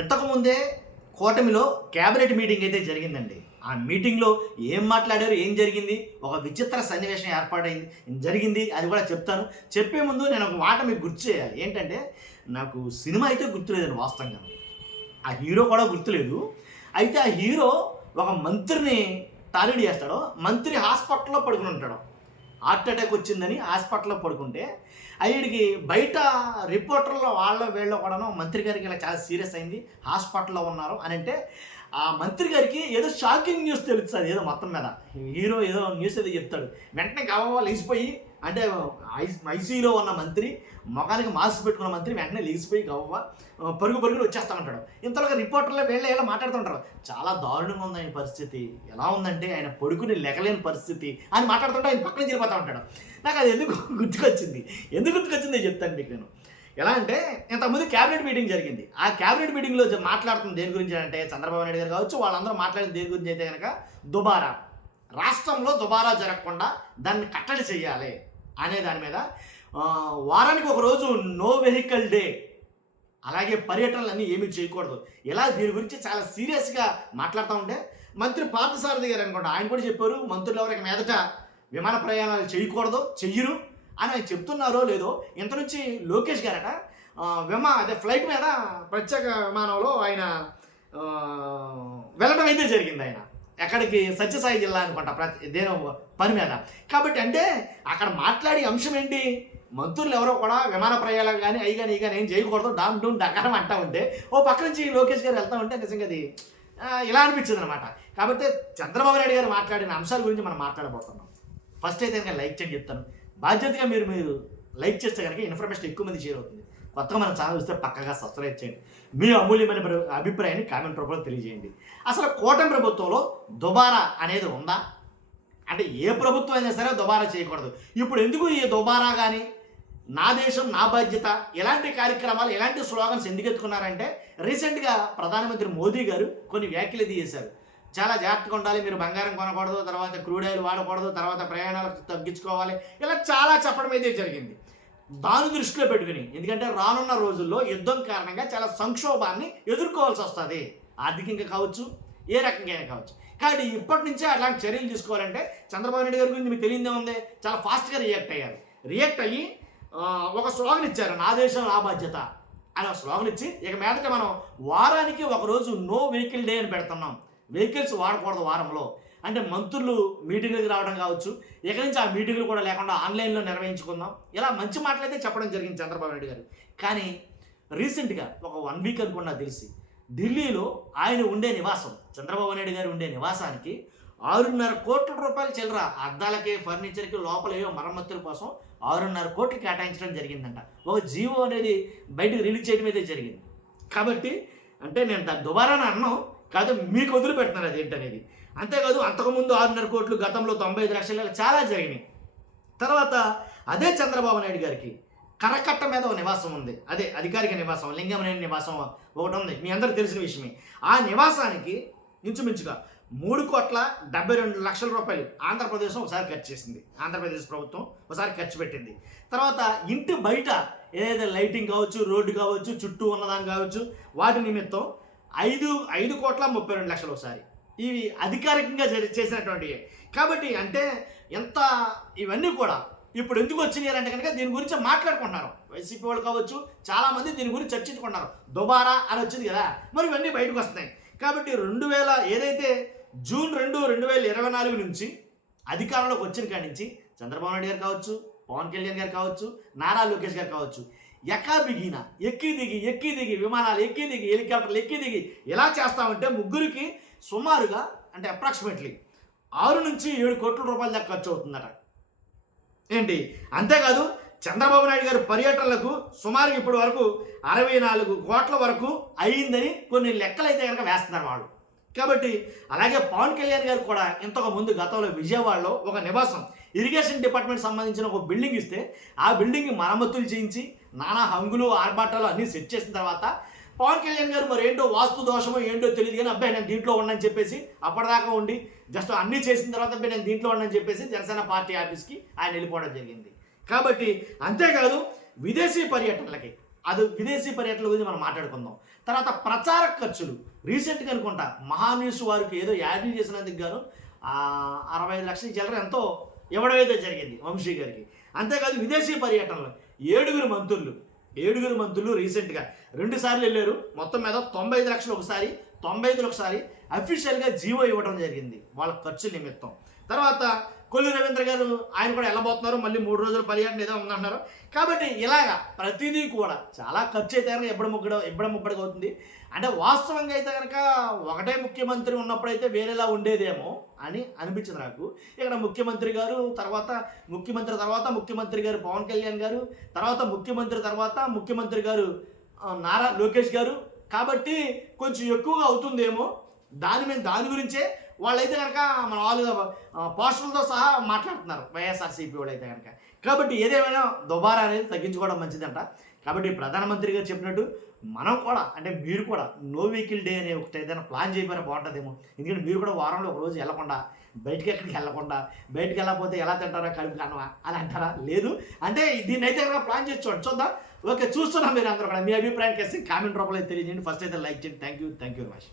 ఇంతకుముందే కూటమిలో cabinet meeting అయితే జరిగిందండి. ఆ మీటింగ్‌లో ఏం మాట్లాడారు? ఏం జరిగింది? ఒక విచిత్ర సన్నివేశం జరిగింది. అది కూడా చెప్తాను. చెప్పే ముందు నేను ఒక మాట మీకు గుర్తు చేయాలి. ఏంటంటే, నాకు సినిమా అయితే గుర్తులేదండి వాస్తవంగా. ఆ హీరో కూడా గుర్తులేదు. అయితే ఆ హీరో ఒక మంత్రిని టార్గెట్ చేస్తాడు. మంత్రి హాస్పిటల్‌లో పడుకొని ఉంటాడు. హార్ట్ అటాక్ వచ్చిందని హాస్పిటల్‌లో పడుకుంటే, ఈడికి బయట రిపోర్టర్లు వీళ్ళు కూడాను మంత్రి గారికి ఇలా చాలా సీరియస్ అయింది, హాస్పిటల్‌లో ఉన్నారు అనంటే, ఆ మంత్రి గారికి ఏదో షాకింగ్ న్యూస్ తెలుస్తది ఏదో మొత్తం మీద. హీరో ఏదో న్యూస్ ఏదో చెప్తాడు. వెంటనే గబగబా లేచిపోయి అంటే ఐసీయూలో ఉన్న మంత్రి, మొఖానికి మాస్క్ పెట్టుకున్న మంత్రి వెంటనే లేచిపోయి గబగబా పరుగున వచ్చేస్తా ఉంటాడు. ఇంతలోగా రిపోర్టర్లు వీళ్ళు ఇలా మాట్లాడుతుంటారు. చాలా దారుణంగా ఉంది ఆయన పరిస్థితి. ఎలా ఉందంటే ఆయన పడుకుని లెగలేని పరిస్థితి అని మాట్లాడుతుంటే ఆయన పక్కన వెళ్ళిపోతూ ఉంటాడు. నాకు అది ఎందుకు గుర్తుకొచ్చిందో చెప్తాను మీకు నేను. ఎలా అంటే ఇంతకుముందు క్యాబినెట్ మీటింగ్ జరిగింది. ఆ క్యాబినెట్ మీటింగ్‌లో మాట్లాడుతుంది దేని గురించి అంటే చంద్రబాబు నాయుడు గారు కావచ్చు, వాళ్ళందరూ మాట్లాడిన దేని గురించి అయితే కనుక దుబారా. రాష్ట్రంలో దుబారా జరగకుండా దాన్ని కట్టడి చేయాలి అనే దాని మీద వారానికి ఒక రోజు నో వెహికల్ డే, అలాగే పర్యటనలన్నీ ఏమీ చేయకూడదు. ఇలా దీని గురించి చాలా సీరియస్‌గా మాట్లాడుతూ ఉంటే మంత్రి పార్థసారథి గారు అనుకుంటా ఆయన కూడా చెప్పారు, మంత్రులు ఎవరికి మీదట విమాన ప్రయాణాలు చేయకూడదు, చెయ్యరు అని ఆయన చెప్తున్నారో లేదో. ఇంత నుంచి లోకేష్ గారట ఫ్లైట్ మీద ప్రత్యేక విమానంలో ఆయన వెళ్ళడం అయితే జరిగింది. ఆయన ఎక్కడికి సత్యసాయి జిల్లా అనుకుంటా దేనో పని మీద. కాబట్టి అంటే అక్కడ మాట్లాడే అంశం ఏంటి, మంత్రులు ఎవరో కూడా విమాన ప్రయాణాలు కానీ అవి కానీ ఏం చేయకూడదు, డామ్ డూమ్ డకారం అంటా ఉంటే ఓ పక్క నుంచి లోకేష్ గారు వెళ్తూ ఉంటే నిజంగా అది ఇలా అనిపించింది అనమాట. కాబట్టి చంద్రబాబు నాయుడు గారు మాట్లాడిన అంశాల గురించి మనం మాట్లాడబోతున్నాం. ఫస్ట్ అయితే కనుక లైక్ చేయండి చెప్తాను. బాధ్యతగా మీరు లైక్ చేస్తే కనుక ఇన్ఫర్మేషన్ ఎక్కువ మంది షేర్ అవుతుంది. కొత్తగా మన ఛానల్ చూస్తే పక్కగా సబ్స్క్రైబ్ చేయండి. మీ అమూల్యమైన అభిప్రాయాన్ని కామెంట్ రూపంలో తెలియజేయండి. అసలు కూటమి ప్రభుత్వంలో దుబారా అనేది ఉందా? అంటే ఏ ప్రభుత్వం అయినా సరే దుబారా చేయకూడదు. ఇప్పుడు ఎందుకు ఈ దుబారా కానీ, నా దేశం నా బాధ్యత, ఇలాంటి కార్యక్రమాలు, ఇలాంటి స్లోగన్స్ ఎందుకు ఎత్తుకున్నారంటే, రీసెంట్గా ప్రధానమంత్రి మోదీ గారు కొన్ని వ్యాఖ్యలు చేశారు. చాలా జాగ్రత్తగా ఉండాలి, మీరు బంగారం కొనకూడదు, తర్వాత క్రూడ్ ఆయిల్ వాడకూడదు, తర్వాత ప్రయాణాలకు తగ్గించుకోవాలి, ఇలా చాలా చెప్పడం అయితే జరిగింది. దాని దృష్టిలో పెట్టుకుని, ఎందుకంటే రానున్న రోజుల్లో యుద్ధం కారణంగా చాలా సంక్షోభాన్ని ఎదుర్కోవాల్సి వస్తుంది, ఆర్థికంగా కావచ్చు, ఏ రకంగా కావచ్చు. కాబట్టి ఇప్పటి నుంచే అలాంటి చర్యలు తీసుకోవాలంటే చంద్రబాబు నాయుడు గారి గురించి మీకు తెలియదే ఉంది, చాలా ఫాస్ట్గా రియాక్ట్ అయ్యి ఒక స్లోగన్ ఇచ్చారు, నా దేశం నా బాధ్యత అని ఒక స్లోగన్ ఇచ్చి, ఇక మీదట మనం వారానికి ఒకరోజు నో వెహికల్ డే అని పెడుతున్నాం. వెహికల్స్ వాడకూడదు వారంలో అంటే మంత్రులు మీటింగ్లకు రావడం కావచ్చు, ఇక నుంచి ఆ మీటింగ్లు కూడా లేకుండా ఆన్లైన్లో నిర్వహించుకుందాం, ఇలా మంచి మాటలైతే చెప్పడం జరిగింది చంద్రబాబు నాయుడు గారు. కానీ రీసెంట్గా ఒక 1 వీక్ అనుకున్నా తెలిసి ఢిల్లీలో ఆయన ఉండే నివాసం, చంద్రబాబు నాయుడు గారు ఉండే నివాసానికి 6.5 కోట్ల రూపాయలు చిల్లర అద్దాలకి, ఫర్నిచర్కి, లోపల ఏవో మరమ్మతుల కోసం 6.5 కోట్లు కేటాయించడం జరిగిందంట. ఒక జీవో అనేది బయటకు రిలీజ్ చేయడం అయితే జరిగింది. కాబట్టి అంటే నేను దాన్ని దుబారాని అన్నాం కాదు, మీకు వదిలిపెడుతున్నారు అది ఏంటనేది. అంతేకాదు అంతకుముందు 6.5 కోట్లు, గతంలో 95 లక్షలు చాలా జరిగినాయి. తర్వాత అదే చంద్రబాబు నాయుడు గారికి కరకట్ట మీద ఒక నివాసం ఉంది, అదే అధికారిక నివాసం, లింగమనేని నివాసం ఒకటి ఉంది, మీ అందరికీ తెలిసిన విషయమే. ఆ నివాసానికి ఇంచుమించుగా 3,72 లక్షల రూపాయలు ఆంధ్రప్రదేశ్ ఒకసారి ఖర్చు చేసింది. ఆంధ్రప్రదేశ్ ప్రభుత్వం ఒకసారి ఖర్చు పెట్టింది. తర్వాత ఇంటి బయట ఏదైతే లైటింగ్ కావచ్చు, రోడ్డు కావచ్చు, చుట్టూ ఉన్నదాన్ని కావచ్చు, వాటి నిమిత్తం 5,32 లక్షలు ఒకసారి, ఇవి అధికారికంగా చేసినటువంటివి. కాబట్టి అంటే ఎంత ఇవన్నీ కూడా ఇప్పుడు ఎందుకు వచ్చినాయి అంటే కనుక దీని గురించి మాట్లాడుకుంటున్నారు. వైసీపీ వాళ్ళు కావచ్చు, చాలామంది దీని గురించి చర్చించుకుంటున్నారు. దుబారా అని వచ్చింది కదా, మరి ఇవన్నీ బయటకు వస్తున్నాయి. కాబట్టి ఏదైతే జూన్ 2, 2024 నుంచి అధికారంలోకి వచ్చిన కాడి నుంచి చంద్రబాబు నాయుడు గారు కావచ్చు, పవన్ కళ్యాణ్ గారు కావచ్చు, నారా లోకేష్ గారు కావచ్చు, ఎక్కి దిగి విమానాలు ఎక్కి దిగి, హెలికాప్టర్లు ఎక్కి దిగి ఎలా చేస్తామంటే ముగ్గురికి సుమారుగా అంటే అప్రాక్సిమేట్లీ 6 నుంచి 7 కోట్ల రూపాయల దాకా ఖర్చు అవుతుందట. ఏంటి అంతేకాదు చంద్రబాబు నాయుడు గారి పర్యటనలకు సుమారుగా ఇప్పటి వరకు 64 కోట్ల వరకు అయ్యిందని కొన్ని లెక్కలైతే కనుక వేస్తున్నారు వాళ్ళు. కాబట్టి అలాగే పవన్ కళ్యాణ్ గారు కూడా ఇంతకు ముందు గతంలో విజయవాడలో ఒక నివాసం, ఇరిగేషన్ డిపార్ట్మెంట్ సంబంధించిన ఒక బిల్డింగ్ ఇస్తే ఆ బిల్డింగ్ మరమ్మతులు చేయించి నానా హంగులు ఆర్భాటాలు అన్నీ సెట్ చేసిన తర్వాత పవన్ కళ్యాణ్ గారు మరి ఏంటో వాస్తు దోషమో ఏంటో తెలియదు కానీ అబ్బాయి నేను దీంట్లో ఉండని చెప్పేసి అప్పటిదాకా ఉండి జస్ట్ అన్నీ చేసిన తర్వాత అబ్బాయి నేను దీంట్లో ఉండని చెప్పేసి జనసేన పార్టీ ఆఫీస్కి ఆయన వెళ్ళిపోవడం జరిగింది. కాబట్టి అంతేకాదు విదేశీ పర్యటనల గురించి మనం మాట్లాడుకుందాం. తర్వాత ప్రచార ఖర్చులు రీసెంట్గా అనుకుంటా మహాన్యూస్ వారికి ఏదో యాడ్లు చేసినందుకు గాను 65 లక్షల చిల్లర ఎంతో ఇవ్వడం అయితే జరిగింది వంశీ గారికి. అంతేకాదు విదేశీ పర్యటనలు 7 మంత్రులు రీసెంట్గా 2 సార్లు వెళ్ళారు. మొత్తం మీద 95 లక్షలు ఒకసారి, 95 ఒకసారి అఫీషియల్గా జీవో ఇవ్వడం జరిగింది వాళ్ళ ఖర్చుల నిమిత్తం. తర్వాత కొల్లు రవీంద్ర గారు ఆయన కూడా వెళ్ళబోతున్నారు, మళ్ళీ 3 రోజుల పర్యటన ఏదో ఉందంటున్నారు. కాబట్టి ఇలాగా ప్రతిదీ కూడా చాలా ఖర్చు అయితే కనుక ఇబ్బడముబ్బడిగా అవుతుంది. అంటే వాస్తవంగా అయితే కనుక ఒకటే ముఖ్యమంత్రి ఉన్నప్పుడైతే వేరేలా ఉండేదేమో అని అనిపించింది నాకు. ఇక్కడ ముఖ్యమంత్రి గారు తర్వాత ముఖ్యమంత్రి గారు పవన్ కళ్యాణ్ గారు, తర్వాత ముఖ్యమంత్రి గారు నారా లోకేష్ గారు. కాబట్టి కొంచెం ఎక్కువగా అవుతుందేమో దాని గురించే వాళ్ళైతే కనుక మన వాళ్ళు పోస్టర్లతో సహా మాట్లాడుతున్నారు వైఎస్ఆర్సీపీ వాళ్ళు అయితే కనుక. కాబట్టి ఏదేమైనా దుబారా అనేది తగ్గించుకోవడం మంచిదంట. కాబట్టి ప్రధానమంత్రి గారు చెప్పినట్టు మనం కూడా అంటే మీరు కూడా నో వెహికల్ డే అనే ఒకటి ఏదైనా ప్లాన్ చేయకపోయినా బాగుంటుందేమో. ఎందుకంటే మీరు కూడా వారంలో ఒక రోజు వెళ్ళకుండా బయటికి వెళ్ళకపోతే ఎలా తింటారా కడుపు కనవా అని అంటారా? లేదు అంటే దీన్ని అయితే కనుక ప్లాన్ చేసి చూద్దాం. ఓకే, చూస్తున్నాం. మీరు అందరూ కూడా మీ అభిప్రాయం కామెంట్ రూపంలో తెలియజేయండి. ఫస్ట్ అయితే లైక్ చేయండి. Thank you very much.